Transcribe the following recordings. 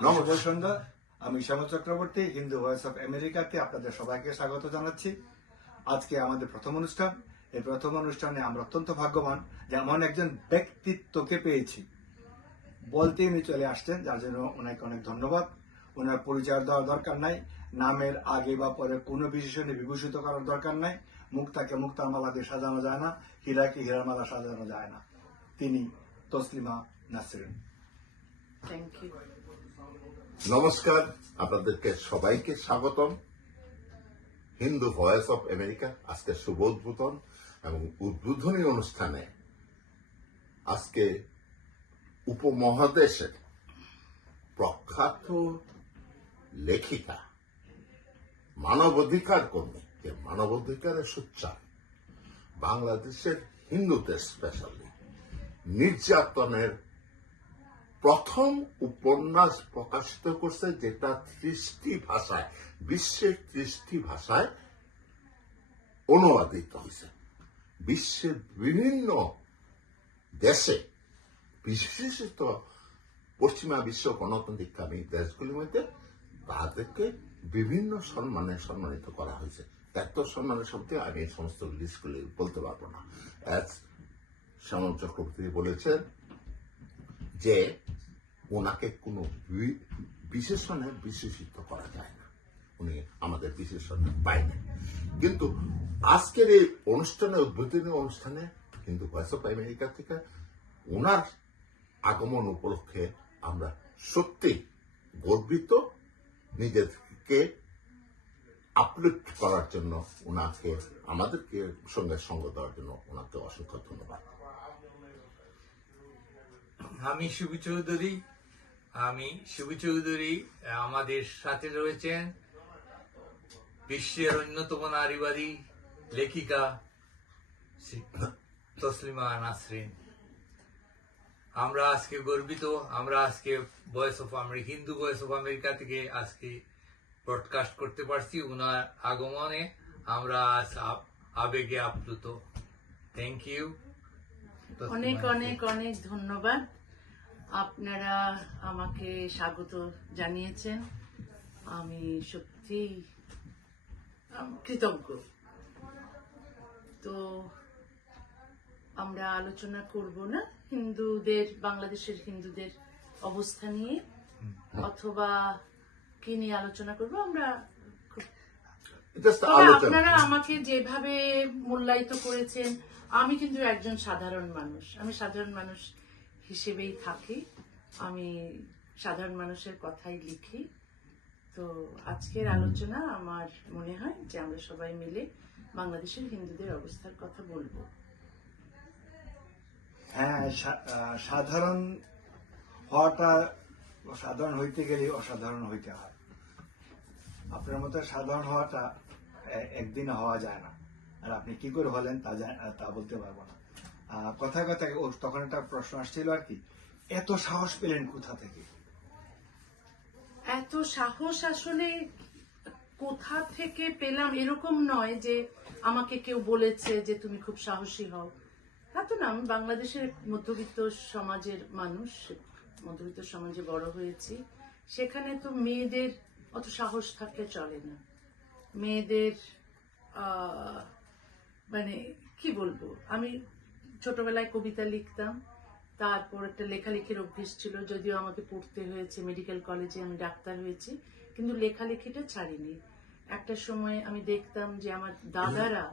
শুভ সন্ধ্যা। আমি শ্যামল Chakraborty, Hindu voice of আমেরিকাতে আপনাদের সবাইকে স্বাগত জানাচ্ছি। আজকে আমাদের প্রথম অনুষ্ঠান। এই প্রথম অনুষ্ঠানে আমরা অত্যন্ত ভাগ্যবান যে এমন একজন ব্যক্তিত্বকে পেয়েছি। বলতে উনি চলে আসছেন, যার জন্য অনেক অনেক ধন্যবাদ। ওনার পরিচয় দেওয়ার দরকার নাই, নামের আগে বা পরে কোনো বিশেষণে বিভূষিত করার দরকার নাই। মুক্তাকে মুক্তার মালা দিয়ে সাজানো যায় না, হীরাকে হীরার মালা সাজানো যায় না। তিনি তসলিমা নাসরিন। Thank you. নমস্কার, আপনাদেরকে সবাইকে স্বাগতম হিন্দু ভয়েস অফ আমেরিকা আজকে শুভ উদ্বোধন এবং উদ্বোধনী অনুষ্ঠানে আজকে উপমহাদেশের প্রখ্যাত লেখিকা, মানবাধিকার কর্মী, যে মানবাধিকারের সোচ্চার, বাংলাদেশের হিন্দুদের স্পেশালি নির্যাতনের প্রথম উপন্যাস প্রকাশিত করছে, যেটা 30টি ভাষায়, বিশ্বের 30টি ভাষায় অনুবাদিত হয়েছে। বিশ্বের বিভিন্ন দেশে, বিশেষত পশ্চিমা বিশ্ব গণতান্ত্রিককামী দেশগুলির মধ্যে তাদেরকে বিভিন্ন সম্মানে সম্মানিত করা হয়েছে। এত সম্মানের শব্দে আমি এই সমস্ত লিস্টগুলি বলতে পারবো না। শ্যামল চক্রবর্তী বলেছেন যে ওনাকে কোনো বিশেষণে বিশেষিত করা যায় না, উনি আমাদের বিশেষণে পায় না। কিন্তু আজকের এই অনুষ্ঠানে, উদ্বোধনী অনুষ্ঠানে কিন্তু ভয়েস অফ আমেরিকা থেকে ওনার আগমন উপলক্ষে আমরা সত্যি গর্বিত। নিজেকে আপলিফ্ট করার জন্য ওনাকে, আমাদেরকে সঙ্গে সঙ্গ দেওয়ার জন্য ওনাকে অসংখ্য ধন্যবাদ। আমি শিবু চৌধুরী। আমাদের সাথে রয়েছেন বিশ্বের অন্যতম নারীবাদী লেখিকা তসলিমা নাসরিন। আমরা আজকে গর্বিত। আমরা আজকে হিন্দু ভয়েস অফ আমেরিকা থেকে আজকে ব্রডকাস্ট করতে পারছি। উনার আগমনে আমরা আজ আবেগে আপ্লুত। Thank you. অনেক অনেক অনেক ধন্যবাদ। আপনারা আমাকে স্বাগত জানিয়েছেন, আমি সত্যি কৃতজ্ঞ। তো আমরা আলোচনা করব না হিন্দুদের, বাংলাদেশের হিন্দুদের অবস্থা নিয়ে, অথবা কি নিয়ে আলোচনা করব আমরা। তবে আপনারা আমাকে যেভাবে মূল্যায়িত করেছেন, আমি কিন্তু একজন সাধারণ মানুষ। আমি সাধারণ মানুষ হিসেবেই থাকি, আমি সাধারণ মানুষের কথাই লিখি। তো আজকের আলোচনা আমার মনে হয় যে আমরা সবাই মিলে বাংলাদেশের হিন্দুদের অবস্থার কথা বলবো। হ্যাঁ, সাধারণ হওয়াটা, সাধারণ হইতে গেলে অসাধারণ হইতে হয়। আপনার মতো সাধারণ হওয়াটা একদিনে হওয়া যায় না। আর আপনি কি করে হলেন তা বলতে পারবো না। কথায় কথায় তখন একটা প্রশ্ন আসছিল আর কি, এত সাহস পেলেন কোথা থেকে? এত সাহস আসলে কোথা থেকে পেলাম এরকম নয় যে আমাকে কেউ বলেছে যে তুমি খুব সাহসী হও, তা তো না। আমি বাংলাদেশের মধ্যবিত্ত সমাজের মানুষ, মধ্যবিত্ত সমাজে বড় হয়েছি। সেখানে তো মেয়েদের অত সাহস থাকলে চলে না। মেয়েদের মানে কি বলবো, আমি ছোটবেলায় কবিতা লিখতাম, তারপর একটা লেখালেখির অভ্যেস ছিল, যদিও আমাকে পড়তে হয়েছে মেডিকেল কলেজে, আমি ডাক্তার হয়েছি, কিন্তু লেখালেখিটা ছাড়িনি। একটা সময় আমি দেখতাম যে আমার দাদারা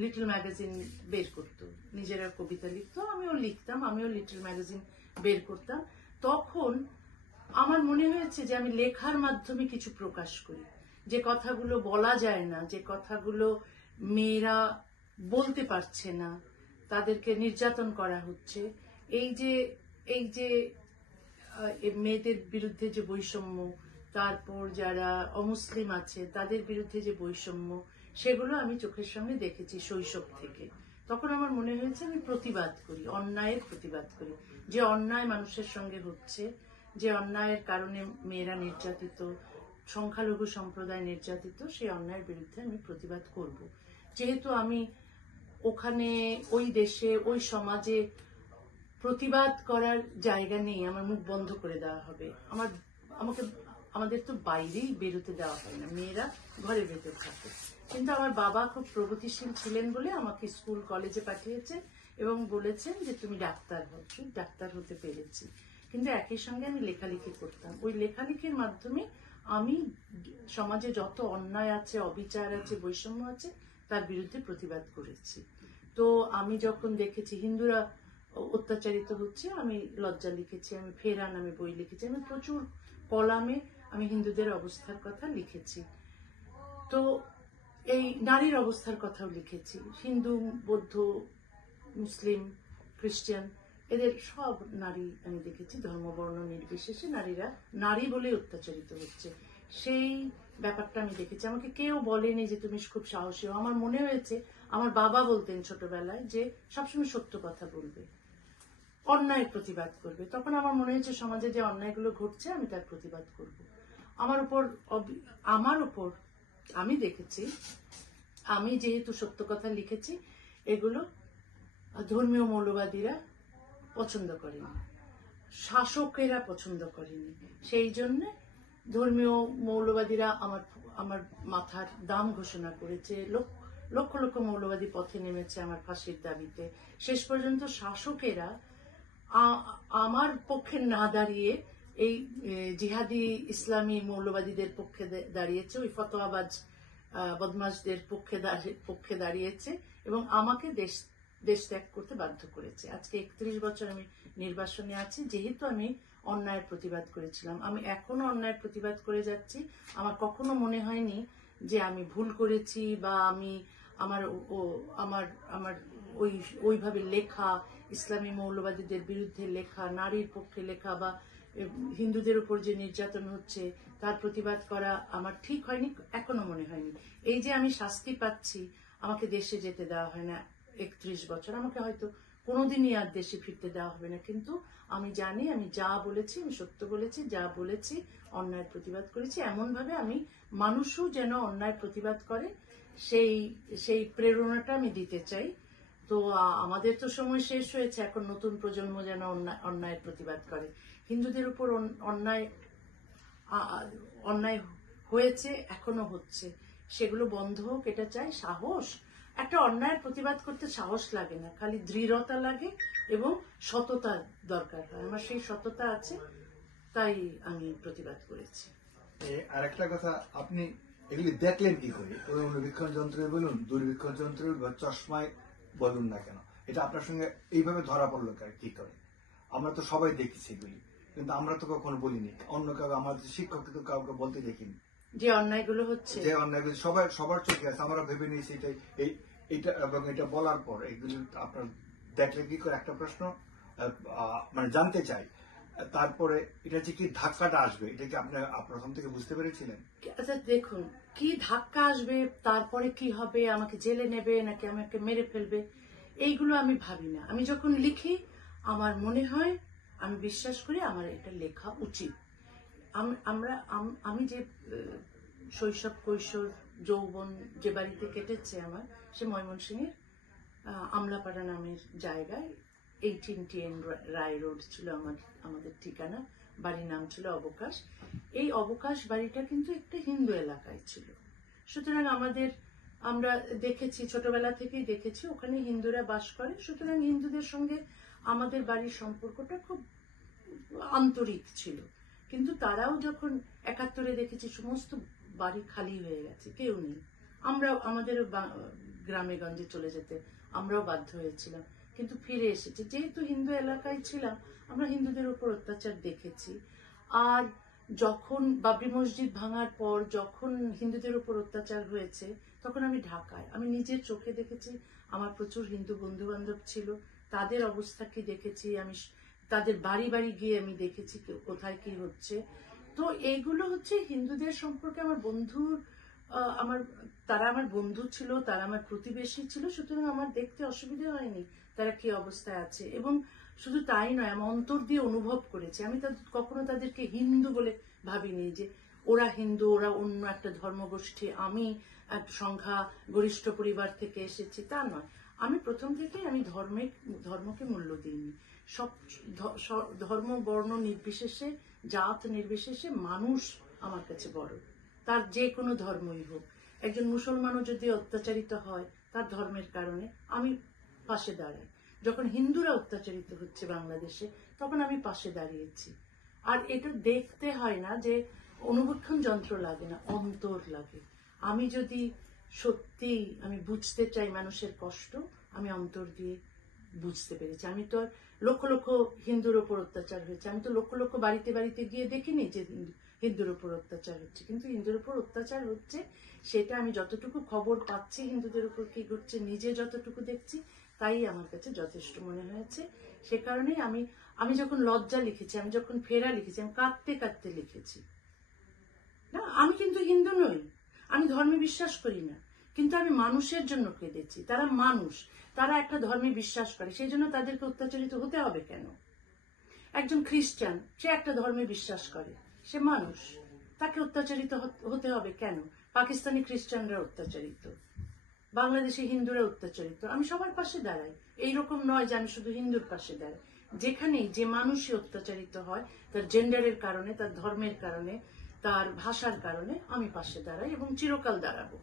লিটল ম্যাগাজিন বের করতো, নিজেরা কবিতা লিখতো, আমিও লিখতাম, আমিও লিটল ম্যাগাজিন বের করতাম। তখন আমার মনে হয়েছে যে আমি লেখার মাধ্যমে কিছু প্রকাশ করি, যে কথাগুলো বলা যায় না, যে কথাগুলো মেয়েরা বলতে পারছে না, তাদেরকে নির্যাতন করা হচ্ছে, এই যে মেয়েদের বিরুদ্ধে যে বৈষম্য, তারপর যারা অমুসলিম আছে তাদের বিরুদ্ধে যে বৈষম্য, সেগুলো আমি চোখের সামনে দেখেছি শৈশব থেকে। তখন আমার মনে হয়েছে আমি প্রতিবাদ করি, অন্যায়ের প্রতিবাদ করি। যে অন্যায় মানুষের সঙ্গে হচ্ছে, যে অন্যায়ের কারণে মেয়েরা নির্যাতিত, সংখ্যালঘু সম্প্রদায় নির্যাতিত, সেই অন্যায়ের বিরুদ্ধে আমি প্রতিবাদ করব। যেহেতু আমি ওখানে, ওই দেশে, ওই সমাজে প্রতিবাদ করার জায়গা নেই, আমার মুখ বন্ধ করে দেওয়া হবে। আমাদের তো বাইরেই বেরোতে দেওয়া হয় না, মেয়েরা ঘরের ভেতর থাকে। কিন্তু আমার বাবা খুব প্রগতিশীল ছিলেন বলে আমাকে স্কুল কলেজে পাঠিয়েছেন এবং বলেছেন যে তুমি ডাক্তার হও। ডাক্তার হতে পেরেছি, কিন্তু একই সঙ্গে আমি লেখালেখি করতাম। ওই লেখালেখির মাধ্যমে আমি সমাজে যত অন্যায় আছে, অবিচার আছে, বৈষম্য আছে, তার বিরুদ্ধে প্রতিবাদ করেছি। তো আমি যখন দেখেছি হিন্দুরা অত্যাচারিত হচ্ছে, আমি লজ্জা লিখেছি, আমি ফেরা নামে বই লিখেছি, আমি প্রচুর কলামে আমি হিন্দুদের অবস্থার কথা লিখেছি। তো এই নারীর অবস্থার কথাও লিখেছি। হিন্দু, বৌদ্ধ, মুসলিম, খ্রিস্টান, এদের সব নারী আমি দেখেছি, ধর্মবর্ণ নির্বিশেষে নারীরা নারী বলে অত্যাচারিত হচ্ছে। সেই ব্যাপারটা আমি দেখেছি। আমাকে কেউ বলেনি যে তুমি খুব সাহসী হও। আমার মনে হয়েছে, আমার বাবা বলতেন ছোটবেলায় যে সবসময় সত্য কথা বলবে, অন্যায়ের প্রতিবাদ করবে। তখন আমার মনে হয়েছে সমাজে যে অন্যায়গুলো ঘটছে আমি তার প্রতিবাদ করব। আমার উপর আমি দেখেছি, আমি যেহেতু সত্য কথা লিখেছি, এগুলো ধর্মীয় মৌলবাদীরা পছন্দ করেনি, শাসকেরা পছন্দ করেনি। সেই জন্য ধর্মীয় মৌলবাদীরা আমার মাথার দাম ঘোষণা করেছে। লক্ষ লক্ষ মৌলবাদী পথে নেমেছে আমার ফাঁসির দাবিতে। শেষ পর্যন্ত শাসকেরা আমার পক্ষে না দাঁড়িয়ে এই জিহাদি ইসলামী মৌলবাদীদের পক্ষে দাঁড়িয়েছে, ওই ফতোয়াবাজ বদমাশদের পক্ষে দাঁড়িয়েছে এবং আমাকে দেশ ত্যাগ করতে বাধ্য করেছে। আজকে 31 বছর আমি নির্বাসনে আছি, যেহেতু আমি অন্যায়ের প্রতিবাদ করেছিলাম। আমি এখনো অন্যায়ের প্রতিবাদ করে যাচ্ছি। আমার কখনো মনে হয়নি যে আমি ভুল করেছি বা আমি আমার ওইভাবে লেখা, ইসলামী মৌলবাদীদের বিরুদ্ধে লেখা, নারীর পক্ষে লেখা বা হিন্দুদের উপর যে নির্যাতন হচ্ছে তার প্রতিবাদ করা আমার ঠিক হয়নি, এখনো মনে হয়নি। এই যে আমি শাস্তি পাচ্ছি, আমাকে দেশে যেতে দেওয়া হয় না 31 বছর, আমাকে হয়তো কোনোদিনই আর দেশে ফিরতে দেওয়া হবে না। কিন্তু আমি জানি আমি যা বলেছি আমি সত্য বলেছি, যা বলেছি অন্যায়ের প্রতিবাদ করেছি। এমন ভাবে আমি মানুষও যেন অন্যায়ের প্রতিবাদ করে সেই প্রেরণাটা আমি দিতে চাই। তো আমাদের তো সময় শেষ হয়েছে, এখন নতুন প্রজন্ম যেন অন্যায়ের প্রতিবাদ করে। হিন্দুদের উপর অন্যায় হয়েছে, এখনো হচ্ছে, সেগুলো বন্ধ হোক, এটা চাই। সাহস, একটা অন্যায়ের প্রতিবাদ করতে সাহস লাগে না, খালি দৃঢ়তা লাগে এবং সততা দরকার হয়। আমার সেই সততা আছে, তাই আমি প্রতিবাদ করেছি। আরেকটা কথা, আপনি এগুলি দেখলেন কি করে? ওই অনুবীক্ষণ যন্ত্রে বলুন, দূরবীক্ষণ যন্ত্রে বা চশমায় বলুন না কেন, এটা আপনার সঙ্গে এইভাবে ধরা পড়লো কি করে? আমরা তো সবাই দেখেছি এগুলি, কিন্তু আমরা তো কখনো বলিনি। অন্য কাউকে, আমাদের শিক্ষক তো কাউকে বলতে দেখিনি যে অন্যায়গুলো হচ্ছে, যে অন্যায়গুলি সবার চোখে আছে। আমরা ভেবে নিয়েছি এইটা এবং এটা বলার পর এগুলি আপনার দেখলে কি করে? একটা প্রশ্ন মানে জানতে চাই, তারপরে এটা যে কি ধাক্কাটা আসবে, এটা কি আপনি প্রথম থেকে বুঝতে পেরেছিলেন? আচ্ছা দেখুন, কি ধাক্কা আসবে, তারপরে কি হবে, আমাকে জেলে নেবে নাকি আমাকে মেরে ফেলবে, এইগুলো আমি ভাবি না। আমি যখন লিখি আমার মনে হয়, আমি বিশ্বাস করি আমার এটা লেখা উচিত। আমি যে শৈশব, কৈশোর, যৌবন যে বাড়িতে কেটেছে আমার, সে ময়মনসিংহের আমলাপাড়া নামের জায়গায় 18TN রায় রোড ছিল আমাদের ঠিকানা। বাড়ির নাম ছিল অবকাশ। এই অবকাশ বাড়িটা কিন্তু একটা হিন্দু এলাকায় ছিল। সুতরাং আমরা দেখেছি, ছোটবেলা থেকেই দেখেছি ওখানে হিন্দুরা বাস করে। সুতরাং হিন্দুদের সঙ্গে আমাদের বাড়ির সম্পর্কটা খুব আন্তরিক ছিল। কিন্তু তারাও যখন 71-এ দেখেছি সমস্ত বাড়ি খালি হয়ে গেছে, কেউ নেই, আমাদের গ্রামে গঞ্জে চলে যেতে আমরাও বাধ্য হয়েছিলাম, কিন্তু ফিরে এসেছি। যেহেতু হিন্দু এলাকায় ছিলাম, আমরা হিন্দুদের উপর অত্যাচার দেখেছি। আর যখন বাবরি মসজিদ ভাঙার পর যখন হিন্দুদের উপর অত্যাচার হয়েছে, তখন আমি ঢাকায়, আমি নিজের চোখে দেখেছি। আমার প্রচুর হিন্দু বন্ধু বান্ধব ছিল, তাদের অবস্থা কি দেখেছি আমি, তাদের বাড়ি বাড়ি গিয়ে আমি দেখেছি কোথায় কি হচ্ছে। তো এইগুলো হচ্ছে হিন্দুদের সম্পর্কে আমার তারা আমার বন্ধু ছিল, তারা আমার প্রতিবেশী ছিল। সুতরাং আমার দেখতে অসুবিধা হয়নি তারা কি অবস্থায় আছে। এবং শুধু তাই নয়, আমি অন্তর দিয়ে অনুভব করেছি। আমি কখনো তাদেরকে হিন্দু বলে ভাবিনি যে ওরা হিন্দু, ওরা অন্য একটা ধর্মগোষ্ঠী, আমি এক সংখ্যা গরিষ্ঠ পরিবার থেকে এসেছি, তা নয়। আমি প্রথম থেকেই আমি ধর্মকে মূল্য দিইনি। সব ধর্ম বর্ণ নির্বিশেষে, জাত নির্বিশেষে মানুষ আমার কাছে বড়, তার যে কোনো ধর্মই হোক। একজন মুসলমানও যদি অত্যাচারিত হয় তার ধর্মের কারণে, আমি পাশে দাঁড়াই। যখন হিন্দুরা অত্যাচারিত হচ্ছে বাংলাদেশে, তখন আমি পাশে দাঁড়িয়েছি। আর এটা দেখতে হয় না যে অনুবীক্ষণ যন্ত্র লাগে না, অন্তর লাগে। আমি যদি সত্যি আমি বুঝতে চাই মানুষের কষ্ট, আমি অন্তর দিয়ে বুঝতে পেরেছি। আমি তো আর লক্ষ লক্ষ হিন্দুর ওপর অত্যাচার হয়েছে, আমি তো লক্ষ লক্ষ বাড়িতে বাড়িতে গিয়ে দেখিনি যে হিন্দুর ওপর অত্যাচার হচ্ছে, কিন্তু হিন্দুর ওপর অত্যাচার হচ্ছে সেটা আমি যতটুকু খবর পাচ্ছি, হিন্দুদের উপর কি ঘটছে নিজে যতটুকু দেখছি, তাই আমার কাছে যথেষ্ট মনে হয়েছে। সে কারণেই আমি যখন লজ্জা লিখেছি, আমি যখন ফেরা লিখেছি, আমি কাঁদতে কাঁদতে লিখেছি। না, আমি কিন্তু হিন্দু নই, আমি ধর্মে বিশ্বাস করি না, কিন্তু আমি মানুষের জন্য কেঁদেছি। তারা মানুষ, তারা একটা ধর্মে বিশ্বাস করে, সেই জন্য তাদেরকে অত্যাচারিত হতে হবে কেন? একজন খ্রিস্টান, সে একটা ধর্মে বিশ্বাস করে, সে মানুষ, তাকে অত্যাচারিত হতে হবে কেন? পাকিস্তানি খ্রিস্টানরা অত্যাচারিত, বাংলাদেশি হিন্দুরা অত্যাচারিত, আমি সবার পাশে দাঁড়াই। এইরকম নয় যে আমি শুধু হিন্দুর পাশে দাঁড়াই। যেখানেই যে মানুষই অত্যাচারিত হয়, তার জেন্ডারের কারণে, তার ধর্মের কারণে, তার ভাষার কারণে, আমি পাশে দাঁড়াই এবং চিরকাল দাঁড়াবো।